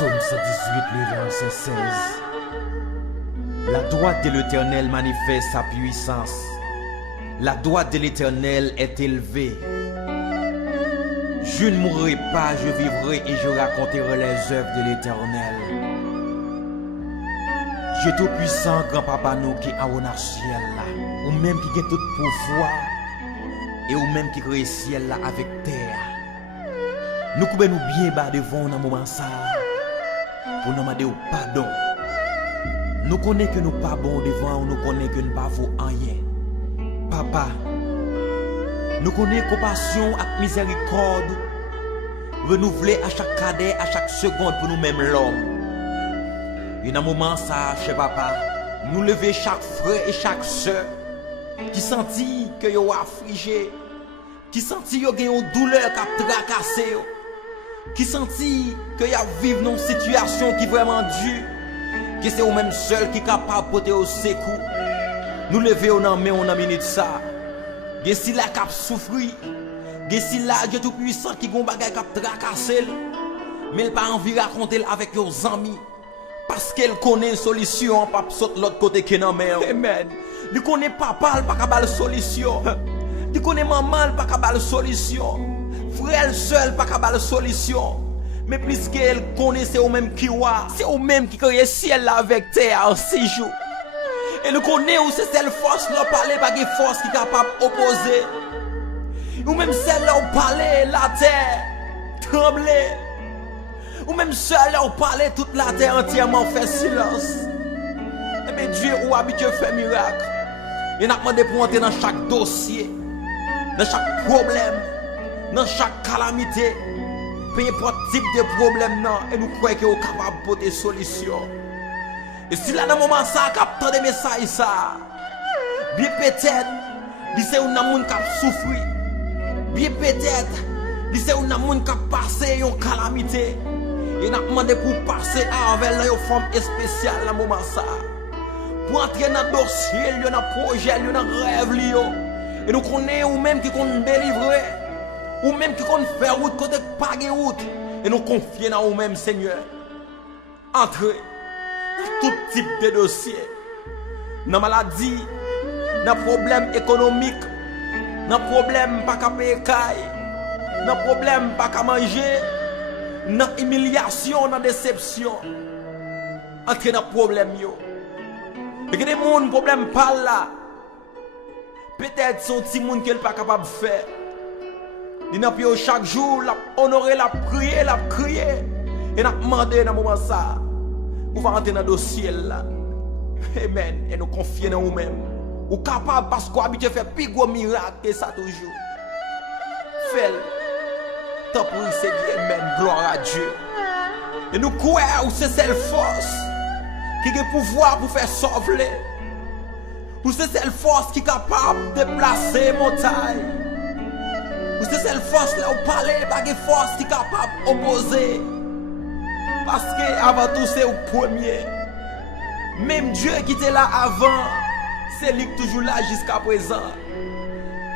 Psaume 118, le verset 16. La droite de l'Éternel manifeste sa puissance. La droite de l'Éternel est élevée. Je ne mourrai pas, je vivrai et je raconterai les œuvres de l'Éternel. Dieu tout-puissant, grand-papa nous qui a au ciel là, ou même qui a tout pouvoir, et ou même qui crée ciel là avec terre. Nous pouvons nous bien bas devant dans moment ça, pour nous demander pardon. Nous connaissons que nous pas bon devant, nous connaissons que nous pas faux rien. Papa, nous connaissons compassion et miséricorde, renouveler à chaque cadet, à chaque seconde pour nous-mêmes l'homme. Et dans un moment ça, chez papa, nous lever chaque frère et chaque soeur qui sentit que yo affligé, qui sentit yo gen une douleur qui a tracassé, qui sentit que yo vivent dans une situation qui vraiment dure, que c'est eux même seul qui est capable de porter au secours. Nous lever on en main on en minute ça. Gen si la cap souffrir, gen si la Dieu tout puissant qui gon bagay cap tracasser, mais il pas envie raconter avec nos amis. Parce qu'elle connaît une solution, pas saute l'autre côté que non mais. Amen. Il connaît papa, pas capable de solution. Il connaît maman, pas capable de solution. Frère seul, pas capable de solution. Mais plus qu'elle connaît, c'est au même qui voit. C'est au même qui crée ciel là avec terre en 6 jours. Et nous connaît où c'est celle force là parler, pas de force qui est capable d'opposer. Ou même celle là où parler, la terre trembler. Ou même seul là où parler, toute la terre entièrement fait silence. Et bien Dieu ou habitué fait miracle. Il a demandé pour entrer dans chaque dossier, dans chaque problème, dans chaque calamité. Peu importe type de problème non, et nous croyons que nous sommes capables de porter des solutions. Et si là dans le moment ça, capte des messages ça, bien peut-être, c'est un monde qui a souffert. Bien peut-être, c'est un monde qui a passé une calamité. Il a demandé pour passer avec une forme spéciale dans le moment ça. Pour entrer dans le dossier, dans le projet, dans le rêve. Et nous connaissons ou même qui compte délivrer, ou même qui compte faire route côté pas de route. Et nous confions dans nous-mêmes, Seigneur. Entrez dans tout type de dossier. Dans la maladie, dans le problème économique, dans le problème pas qu'à payer, dans le problème pas qu'à manger. Dans l'humiliation, dans la déception, entre dans le problème. Et que des gens problème pas là. Peut-être son petit monde qu'elle pas capable de faire. Il n'a pas chaque jour, la honorer, la prier, la crier. Et n'a demandé dans le moment ça. On va rentrer dans le dossier là. Amen. Et nous confier dans nous-mêmes. Ou capable parce qu'on habite à faire plus gros miracle que ça toujours. Fais-le. Tant pour lui, c'est Dieu, amen, gloire à Dieu. Et nous croyons que c'est cette force qui a le pouvoir pour faire sauver. Ou c'est cette force qui est capable de déplacer les montagnes. Ou c'est cette force là où parler, pas de force qui est capable d'opposer. Parce que avant tout, c'est le premier. Même Dieu qui était là avant, c'est lui qui est toujours là jusqu'à présent.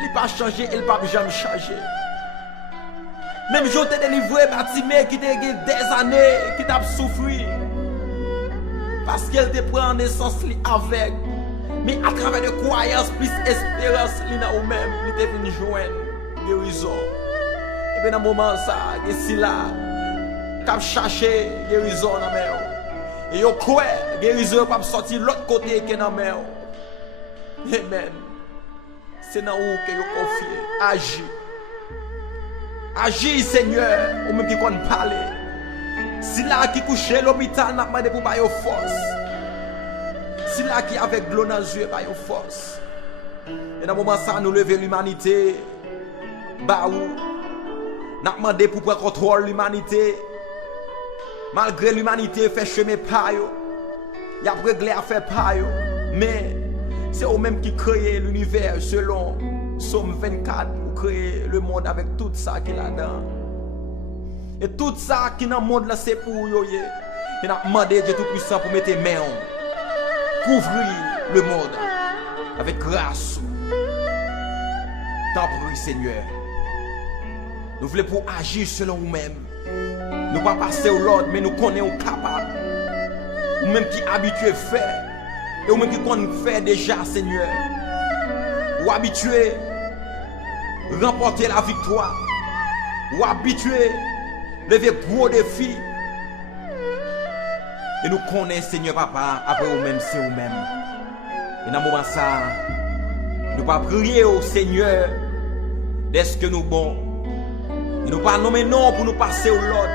Il n'a pas changé, il n'a pas jamais changé. Même je t'ai délivré Batimé qui a des années, qui t'a souffert. Parce qu'elle te prend naissance avec. Mais à travers de croyances, plus espérance, il n'a ou même, il est venu joindre guérison. Et bien dans le moment ça, il est là, qui cherché guérison dans la mer. Et il croit guérison pas sortir de l'autre côté que dans la mer. Amen. C'est dans où que vous confiez. Agis. Agis, Seigneur, ou même qui compte parler. Si là qui couche l'hôpital, n'a pas de pour bailler force. Si là qui avec l'eau dans les yeux, bailler force. Et dans le moment ça, nous lever l'humanité. Bah où? N'a pas demandé pour prendre contrôle l'humanité. Malgré l'humanité fait chemin par yo. Y a réglé à faire par yo. Mais c'est eux même qui créent l'univers selon Somme 24. Créer le monde avec tout ça qu'il a dedans. Et tout ça qui dans le monde là c'est pour yo. Il a demandé Dieu tout-puissant pour mettre main, couvrir le monde avec grâce. T'en prie Seigneur. Nous voulons pour agir selon nous-mêmes. Nous pas passer au l'ordre, mais nous connaissons capables. Ou même qui habitué à faire. Et ou même qui connaît faire déjà, Seigneur. Ou habitué à remporter la victoire. Ou habitué à lever gros défis. Et nous connaissons, Seigneur Papa, après nous-mêmes, c'est nous-mêmes. Et dans ce moment ça, nous pas prier au Seigneur d'est-ce que nous bons. Et nous pas nommer non pour nous passer au Lord.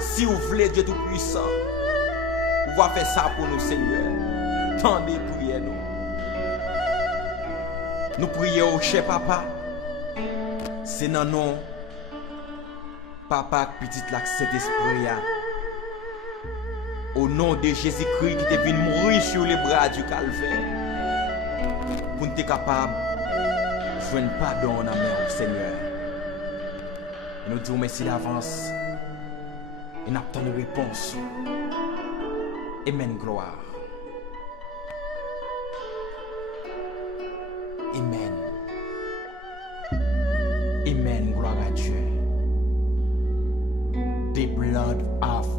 Si vous voulez Dieu Tout-Puissant, vous pouvez faire ça pour nous, Seigneur. Tendez, priez nous. Nous prions, cher Papa. C'est dans nous, Papa, petit lac Saint-Esprit. Au nom de Jésus-Christ qui est venu mourir sur les bras du calvaire. Pour nous être capable de jouer un pardon en amour, Seigneur. Nous disons merci d'avance. Et nous attendons une réponse. Amen, gloire. Amen. Amen, gloire à Dieu. The blood of